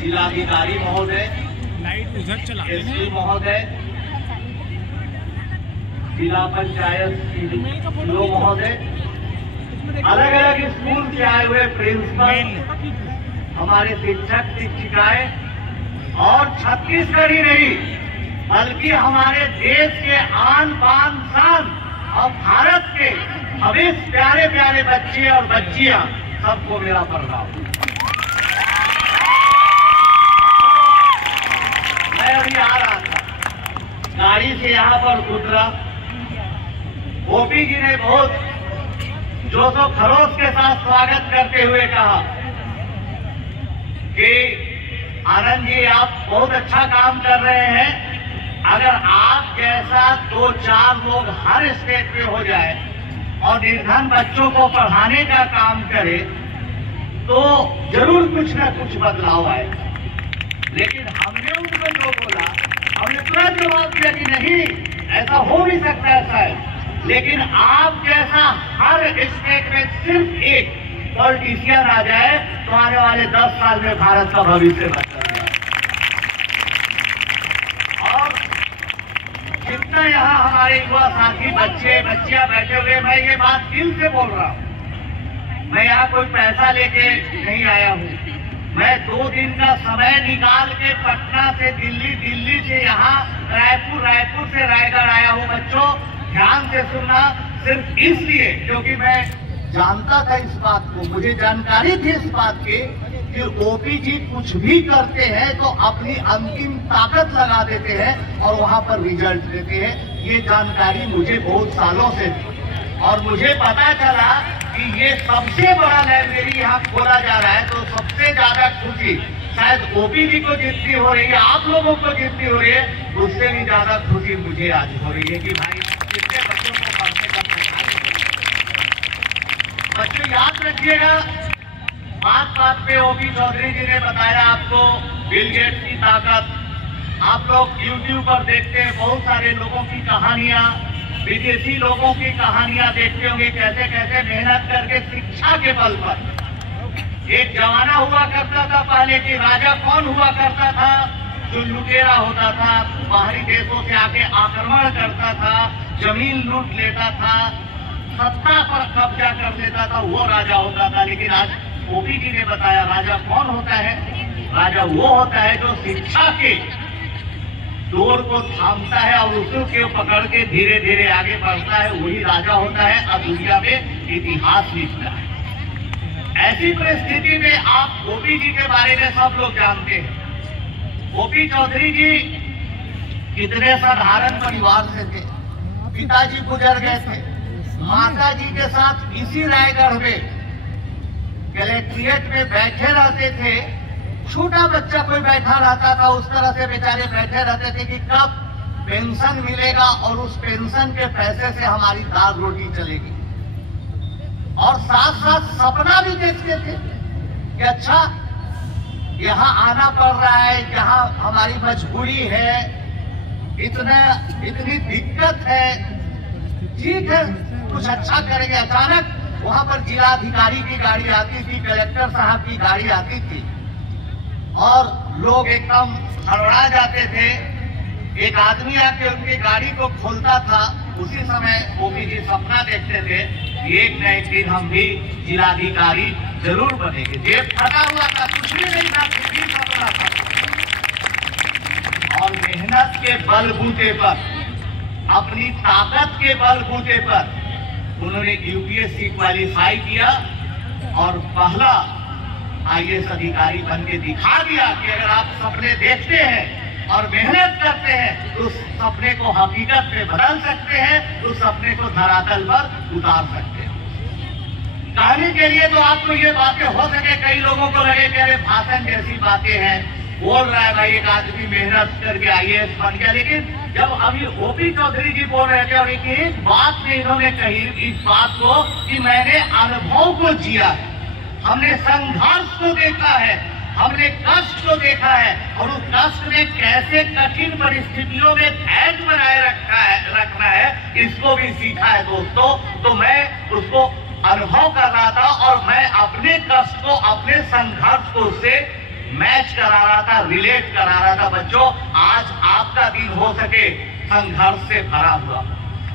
जिलाधिकारी महोदय, एसपी महोदय, जिला पंचायत सीईओ महोदय, अलग अलग स्कूल से आए हुए प्रिंसिपल, हमारे शिक्षक शिक्षिकाएं और छत्तीसगढ़ ही नहीं बल्कि हमारे देश के आन बान शान और भारत के भविष्य प्यारे प्यारे बच्चे और बच्चियां, सबको मेरा प्रणाम। मैं अभी आ रहा था, गाड़ी से यहाँ पर उतरा, गोपी जी ने बहुत जोश और खरोश के साथ स्वागत करते हुए कहा कि आनंद जी आप बहुत अच्छा काम कर रहे हैं, अगर आप जैसा 2-4 लोग हर स्टेट में हो जाए और निर्धन बच्चों को पढ़ाने का काम करे तो जरूर कुछ न कुछ बदलाव आएगा। लेकिन हमने उनको जो बोला, हमने तुरंत जवाब दिया कि नहीं, ऐसा हो भी सकता है शायद, लेकिन आप जैसा हर स्टेट में सिर्फ एक पॉलिटिशियन आ जाए तो आने वाले 10 साल में भारत का भविष्य बदल जाए। और जितना यहाँ हमारे युवा साथी बच्चे बच्चियां बैठे हुए, मैं ये बात दिल से बोल रहा हूँ, मैं यहाँ कोई पैसा लेके नहीं आया हूँ। मैं 2 दिन का समय निकाल के पटना से दिल्ली, दिल्ली से यहाँ रायपुर, रायपुर से रायगढ़ आया हूँ। बच्चों ध्यान से सुनना, सिर्फ इसलिए क्योंकि मैं जानता था इस बात को, मुझे जानकारी थी इस बात की कि ओपी जी कुछ भी करते हैं तो अपनी अंतिम ताकत लगा देते हैं और वहां पर रिजल्ट देते हैं। ये जानकारी मुझे बहुत सालों से थी और मुझे पता चला कि ये सबसे बड़ा लाइब्रेरी यहाँ खोला जा रहा है, तो सबसे ज्यादा खुशी शायद ओपी जी को जितनी हो रही है, आप लोगों को जितनी हो रही है, उससे भी ज्यादा खुशी मुझे आज हो रही है कि भाई कितने बच्चों को पढ़ने का मौका मिला। बच्चों याद रखिएगा, बात बात पे ओपी चौधरी जी ने बताया आपको बिल गेट्स की ताकत। आप लोग यूट्यूब पर देखते हैं बहुत सारे लोगों की कहानियां, विदेशी लोगों की कहानियां देखते होंगे, कैसे कैसे मेहनत करके शिक्षा के बल पर। एक जमाना हुआ करता था पहले कि राजा कौन हुआ करता था, जो लुटेरा होता था, बाहरी देशों से आके आक्रमण करता था, जमीन लूट लेता था, सत्ता पर कब्जा कर लेता था, वो राजा होता था। लेकिन आज ओपी जी ने बताया राजा कौन होता है, राजा वो होता है जो शिक्षा के डोर को थामता है और उसको पकड़ के धीरे धीरे आगे बढ़ता है, वही राजा होता है और दुनिया में इतिहास लिखता है। ऐसी परिस्थिति में आप ओपी जी के बारे में सब लोग जानते हैं। ओपी चौधरी जी कितने साधारण परिवार से थे, पिताजी गुजर गए थे, माता जी के साथ इसी रायगढ़ में कलेक्ट्रेट में बैठे रहते थे। छोटा बच्चा कोई बैठा रहता था, उस तरह से बेचारे बैठे रहते थे कि कब पेंशन मिलेगा और उस पेंशन के पैसे से हमारी दाल रोटी चलेगी। और साथ साथ सपना भी देखते थे कि अच्छा यहाँ आना पड़ रहा है, यहाँ हमारी मजबूरी है, इतनी दिक्कत है, ठीक है कुछ अच्छा करेंगे। अचानक वहां पर जिलाधिकारी की गाड़ी आती थी, कलेक्टर साहब की गाड़ी आती थी और लोग एकदम हड़बड़ा जाते थे। एक आदमी आके उनकी गाड़ी को खोलता था, उसी समय ओपी जी सपना देखते थे एक न एक दिन हम भी जिलाधिकारी जरूर बनेंगे। जेब फटा हुआ था, कुछ भी नहीं था, कुछ भी सपना था। और मेहनत के बलबूते पर, अपनी ताकत के बलबूते पर उन्होंने यूपीएससी क्वालिफाई किया और पहला आईएएस अधिकारी बन के दिखा दिया कि अगर आप सपने देखते हैं और मेहनत करते हैं तो उस सपने को हकीकत में बदल सकते हैं, उस सपने को धरातल पर उतार सकते हैं। कहने के लिए तो आपको ये बातें हो सके, कई लोगों को लगे कि अरे भाषण जैसी बातें हैं, बोल रहा है भाई एक आदमी मेहनत करके आईएएस बन गया। लेकिन जब अभी ओपी चौधरी जी बोल रहे थे और एक बात में इन्होंने कही इस बात को कि मैंने अनुभव को जिया है, हमने संघर्ष को देखा है, हमने कष्ट को देखा है और उस कष्ट में कैसे कठिन परिस्थितियों में धैर्य बनाए रखना है, इसको भी सीखा है दोस्तों। तो मैं उसको अनुभव कर रहा था और मैं अपने कष्ट को, अपने संघर्ष को उससे मैच करा रहा था, रिलेट करा रहा था। बच्चों, आज आपका दिन हो सके संघर्ष से भरा हुआ,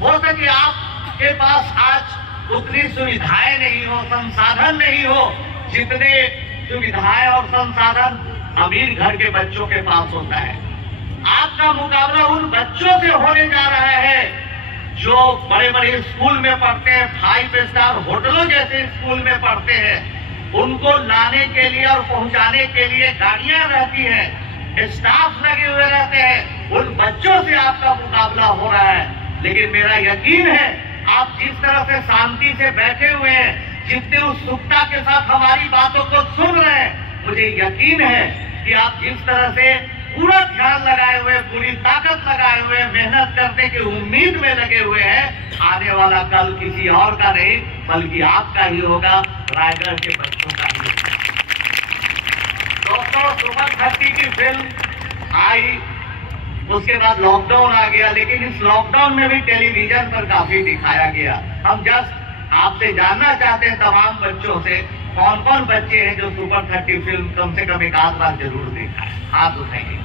हो सके आपके पास आज उतनी सुविधाएं नहीं हो, संसाधन नहीं हो जितने सुविधाएं और संसाधन अमीर घर के बच्चों के पास होता है। आपका मुकाबला उन बच्चों से होने जा रहा है जो बड़े बड़े स्कूल में पढ़ते हैं, 5 स्टार होटलों जैसे स्कूल में पढ़ते हैं। उनको लाने के लिए और पहुंचाने के लिए गाड़ियां रहती हैं, स्टाफ लगे हुए रहते हैं। उन बच्चों से आपका मुकाबला हो रहा है। लेकिन मेरा यकीन है आप जिस तरह से शांति से बैठे हुए हैं, जितनी उत्सुकता के साथ हमारी बातों को सुन रहे हैं, मुझे यकीन है कि आप जिस तरह से पूरा ध्यान लगाए हुए, पूरी ताकत लगाए हुए, मेहनत करने की उम्मीद में लगे हुए हैं, आने वाला कल किसी और का नहीं बल्कि आपका ही होगा, रायगढ़ के बच्चों का ही होगा। दोस्तों, सुपर 30 की फिल्म आई, उसके बाद लॉकडाउन आ गया, लेकिन इस लॉकडाउन में भी टेलीविजन पर काफी दिखाया गया। हम जस्ट आपसे जानना चाहते हैं तमाम बच्चों से, कौन कौन बच्चे हैं जो सुपर 30 फिल्म कम से कम एक आध बार जरूर देखा है? हाथ उठाइए।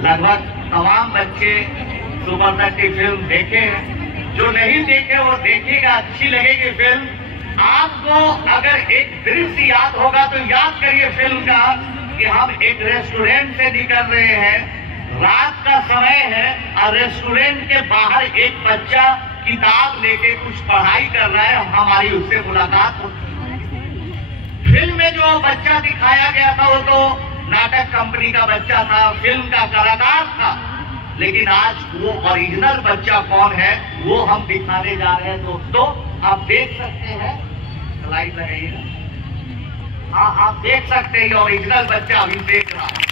लगभग तमाम बच्चे सुपर 30 फिल्म देखे हैं। जो नहीं देखे वो देखेगा, अच्छी लगेगी फिल्म। आपको अगर एक दृश्य याद होगा तो याद करिए फिल्म का कि हम एक रेस्टोरेंट से निकल रहे हैं, रात का समय है और रेस्टोरेंट के बाहर एक बच्चा किताब लेके कुछ पढ़ाई कर रहा है, हमारी उससे मुलाकात होती है। फिल्म में जो बच्चा दिखाया गया था वो तो नाटक कंपनी का बच्चा था, फिल्म का कलाकार था, लेकिन आज वो ओरिजिनल बच्चा कौन है वो हम दिखाने जा रहे हैं। दोस्तों, आप देख सकते हैं, स्लाइड लगाइएगा। हाँ, आप देख सकते हैं ओरिजिनल बच्चा अभी देख रहा है।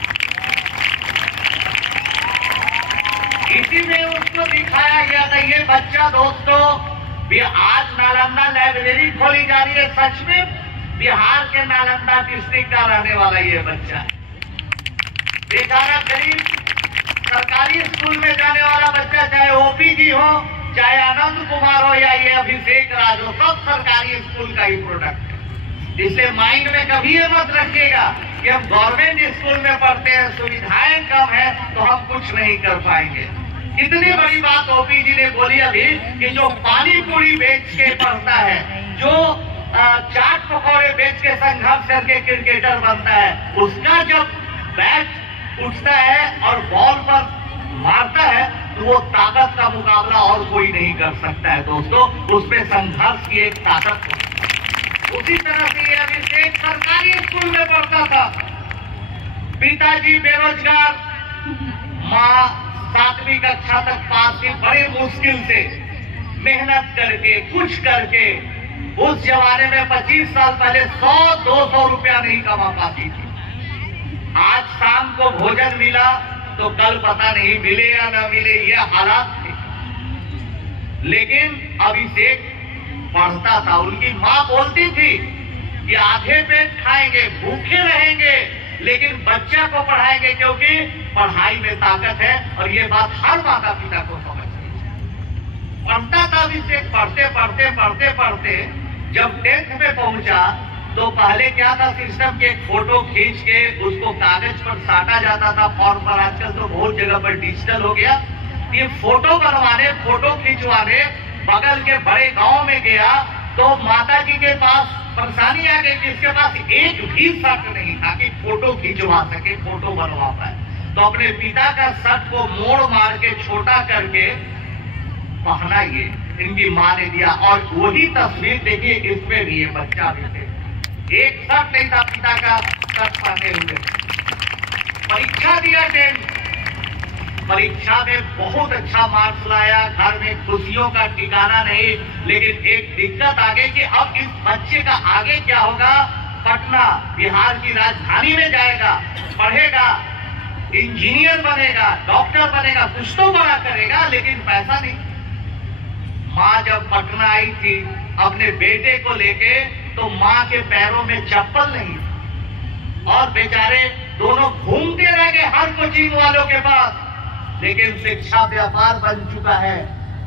इसी में उसको दिखाया गया था। ये बच्चा दोस्तों, आज नालंदा लाइब्रेरी खोली जा रही है। सच में बिहार के नालंदा डिस्ट्रिक्ट का रहने वाला ये बच्चा है। बेचारा गरीब सरकारी स्कूल में जाने वाला बच्चा, चाहे ओपी जी हो, चाहे आनंद कुमार हो या ये अभिषेक राज हो, सब सरकारी स्कूल का ही प्रोडक्ट है। इसलिए माइंड में कभी ये मत रखिएगा कि हम गवर्नमेंट स्कूल में पढ़ते हैं, सुविधाएं कम है तो हम कुछ नहीं कर पाएंगे। कितनी बड़ी बात ओपी जी ने बोली अभी कि जो पानी पूरी बेच के पढ़ता है, जो चाट पकौड़े बेच के संघर्ष करके क्रिकेटर बनता है, उसका जब बैट उठता है और बॉल पर मारता है तो वो ताकत का मुकाबला और कोई नहीं कर सकता है। दोस्तों, उसमें संघर्ष की एक ताकत होती है। उसी तरह से ये अभिषेक सरकारी स्कूल में पढ़ता था, पिताजी बेरोजगार, माँ 7वीं कक्षा तक पास थी, बड़ी मुश्किल से मेहनत करके कुछ करके। उस जमाने में 25 साल पहले 100-200 रुपया नहीं कमा पाती थी। आज शाम को भोजन मिला तो कल पता नहीं मिले या न मिले, ये हालात थे। लेकिन अभिषेक पढ़ता था। उनकी माँ बोलती थी कि आधे पेट खाएंगे, भूखे रहेंगे, लेकिन बच्चा को पढ़ाएंगे क्योंकि पढ़ाई में ताकत है। और ये बात हर माता पिता को समझनी चाहिए। पढ़ता था अभिषेक, पढ़ते पढ़ते पढ़ते पढ़ते जब 10th में पहुंचा तो पहले क्या था सिस्टम के, एक फोटो खींच के उसको कागज पर साटा जाता था फॉर्म पर। आजकल तो बहुत जगह पर डिजिटल हो गया। ये फोटो बनवाने, फोटो खिंचवाने बगल के बड़े गांव में गया तो माता जी के पास परेशानी आ गई कि इसके पास एक भी शर्ट नहीं था कि फोटो खिंचवा सके, फोटो बनवा पाए। तो अपने पिता का शर्ट को मोड़ मार के छोटा करके पहना ये इनकी माँ ने दिया। और वही तस्वीर देखिए, इसमें भी ये बच्चा भी थे, एक शर्ट नहीं था पिता का शर्ट पहने हुए। परीक्षा दिया 10th, परीक्षा में बहुत अच्छा मार्क्स लाया, घर में खुशियों का ठिकाना नहीं। लेकिन एक दिक्कत आ गई कि अब इस बच्चे का आगे क्या होगा। पटना बिहार की राजधानी में जाएगा, पढ़ेगा, इंजीनियर बनेगा, डॉक्टर बनेगा, कुछ तो बड़ा करेगा, लेकिन पैसा नहीं। माँ जब पटना आई थी अपने बेटे को लेके तो माँ के पैरों में चप्पल नहीं, और बेचारे दोनों घूमते रह गए हर कोचिंग वालों के पास। लेकिन शिक्षा व्यापार बन चुका है।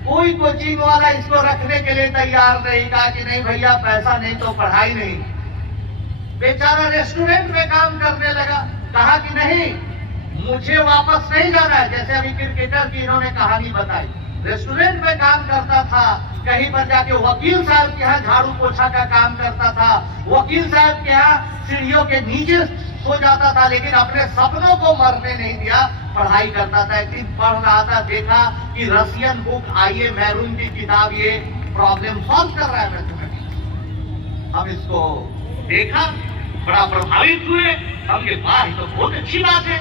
कोई कोचिंग वाला इसको रखने के लिए तैयार नहीं, कहा कि नहीं भैया पैसा नहीं तो पढ़ाई नहीं। बेचारा रेस्टोरेंट में काम करने लगा, कहा कि नहीं मुझे वापस नहीं जाना है। जैसे अभी क्रिकेटर की इन्होंने कहानी बताई, रेस्टोरेंट में काम करता था, कहीं पर जाके वकील साहब के यहाँ झाड़ू पोछा का काम करता था, वकील साहब के यहाँ सीढ़ियों के नीचे सो जाता था, लेकिन अपने सपनों को मरने नहीं दिया, पढ़ाई करता था। एक दिन पढ़ रहा था, देखा कि रशियन बुक आई है, मैरून की किताब, ये प्रॉब्लम सॉल्व कर रहा है मैथमेटिक्स। हम इसको देखा, बड़ा प्रभावित हुए, हमने वाह तो बहुत अच्छी बात है।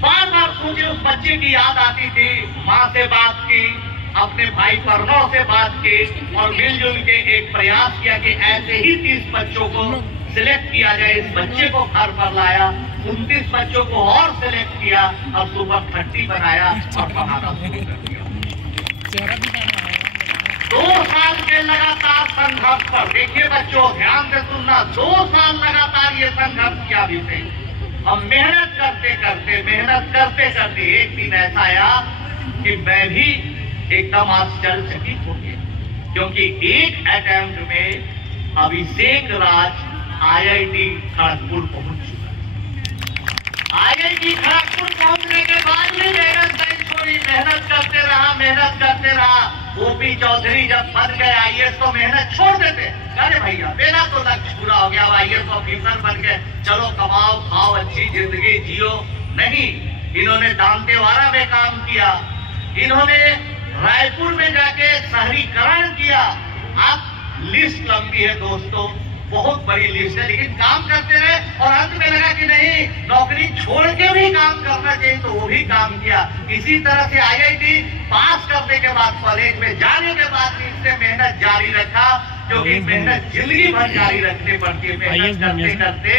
बार बार सोचे, उस बच्चे की याद आती थी, माँ से बात की, अपने भाई प्रणव से बात की और मिलजुल के एक प्रयास किया कि ऐसे ही 30 बच्चों को सिलेक्ट किया जाए। इस बच्चे को घर पर लाया, 29 बच्चों को और सिलेक्ट किया और सुपर 30 बनाया और पढ़ाना शुरू कर दिया। 2 साल के लगातार संघर्ष पर, देखिए बच्चों ध्यान से सुनना, 2 साल लगातार ये संघर्ष किया भी थे। हम मेहनत करते करते एक दिन ऐसा आया कि मैं भी एकदम आश्चर्यचकित हो गया, क्योंकि एक अटेम्प्ट में अभिषेक राज IIT खड़गपुर पहुंच चुका। IIT खड़गपुर पहुंचने के बाद भी मेहनत नहीं छोड़ी, मेहनत करते रहा। ओपी चौधरी जब बन गए IAS तो मेहनत छोड़ देते, अरे भैया मेरा तो लक्ष्य पूरा हो गया, IAS ऑफिसर बन गए, चलो कमाओ खाओ अच्छी जिंदगी जियो। नहीं, इन्होंने दांतेवाड़ा में काम किया, इन्होंने रायपुर में जाके शहरीकरण किया। आप लिस्ट लंबी है दोस्तों, बहुत बड़ी लिस्ट है, लेकिन काम करते रहे और अंत में लगा कि नहीं नौकरी छोड़ के भी काम करना चाहिए, तो वो भी काम किया। इसी तरह से IIT पास करने के बाद, कॉलेज में जाने के बाद भी इसने मेहनत जारी रखा, क्योंकि मेहनत जिंदगी भर जारी रखने पड़ती है। मेहनत करते करते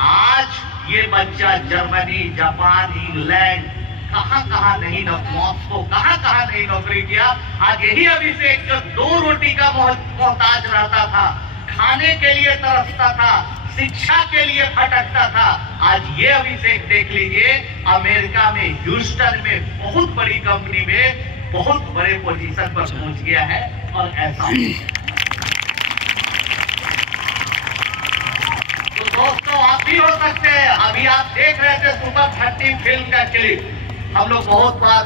आज ये बच्चा जर्मनी, जापान, इंग्लैंड, कहां नहीं, मॉस्को, कहां नहीं नौकरी किया। आज यही अभिषेक जो 2 रोटी का मोहताज रहता था, खाने के लिए तरसता था, शिक्षा के लिए भटकता था, आज ये अभिषेक देख लीजिए अमेरिका में ह्यूस्टन में बहुत बड़ी कंपनी में बहुत बड़े पोजीशन पर पहुंच गया है। और ऐसा तो दोस्तों आप भी हो सकते हैं। अभी आप देख रहे थे सुपर 30 फिल्म का क्लिप, हम लोग बहुत बार